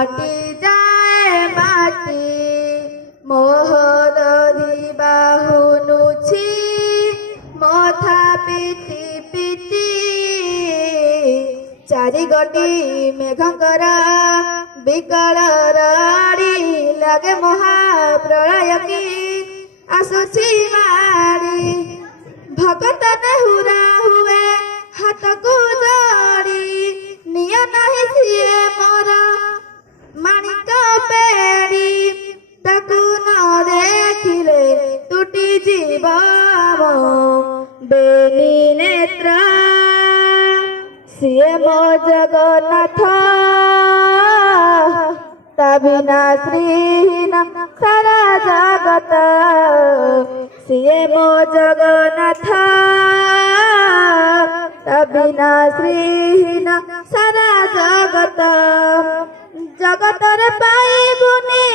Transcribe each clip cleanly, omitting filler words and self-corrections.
ମାଟି ଯାଏ ମାଟି ମୋହରି ବାହୁନୁଛି ମଥା ପିଟି ପିଟି ଚାରିଗୋଟି ମେଘଙ୍କର ବିକଳ ରଡ଼ି ଲାଗେ ମହାପ୍ରଳୟ କି ଆସୁଛି ମାଡ଼ି ଭଗତ ନେହୁରା ହୁଏ ହାତକୁ ଯୋଡ଼ି ନିଅ ନାହିଁ ସିଏ ମୋର ମାଣିକ ପେଡ଼ି ତାକୁ ନ ଦେଖିଲେ ତୁଟି ଯିବ ମୋ ବେନି ନେତ୍ର ସିଏ ମୋ ଜଗନ୍ନାଥ ତା ବିନା ଶ୍ରୀହୀନ ସାରା ଜଗତ ସିଏ ମୋ ଜଗନ୍ନାଥ ତା ବିନା ଶ୍ରୀହୀନ ସାରା ଜଗତ ଜଗତରେ ପାଇବୁନି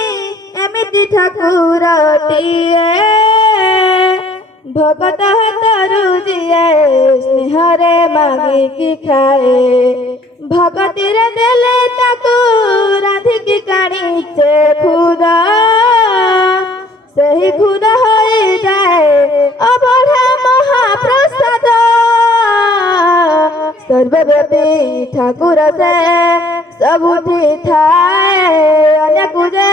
ଏମିତି ଠାକୁରଟିଏ ଭଗତ ହାତରୁ ଯିଏ ସ୍ନେହରେ ମାଗିକି ଖାଏ ଭଗତିରେ ଦେଲେ ତାକୁ ରାନ୍ଧିକି କାଣିଛେ ଖୁଦ ସେହି ଖୁଦ ହୋଇଯାଏ ଅବଢା ମହାପ୍ରସାଦ ସର୍ବବ୍ୟାପୀ ଠାକୁର ସେ ସବୁଠି ଥାଏ ଅନ୍ୟକୁ ଯେ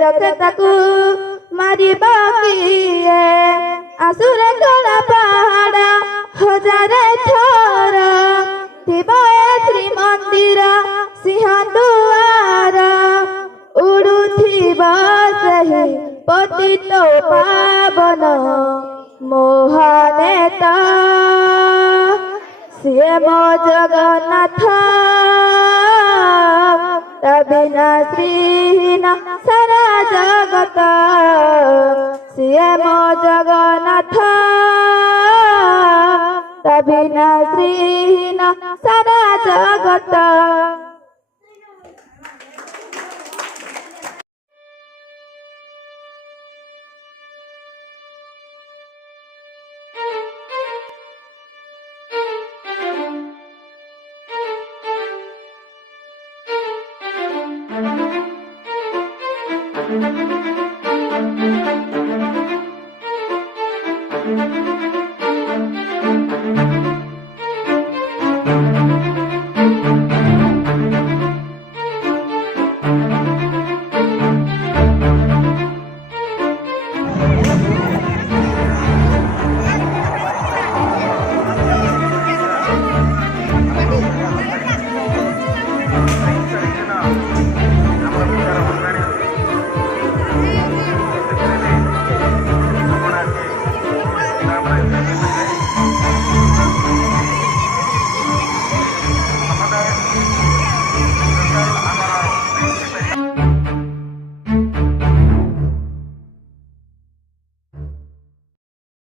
ରଖେ ତାକୁ ମାରିବ କିଏ ଆସୁର କଳା ପାହାଡ଼ ହଜାରେ ଥର ଥିବ ଏ ଶ୍ରୀମନ୍ଦିର ସିଂହଦୁଆର ଉଡୁଥିବ ସେହି ପତିତ ପାବନ ମୋହନେତ ସିଏ ମୋ ଜଗନ୍ନାଥ ତା ବିନା ଶ୍ରୀହୀନ ସାରା ଜଗତ ସିଏ ମୋ ଜଗନ୍ନାଥ ତା ବିନା ଶ୍ରୀହୀନ ସାରା ଜଗତ।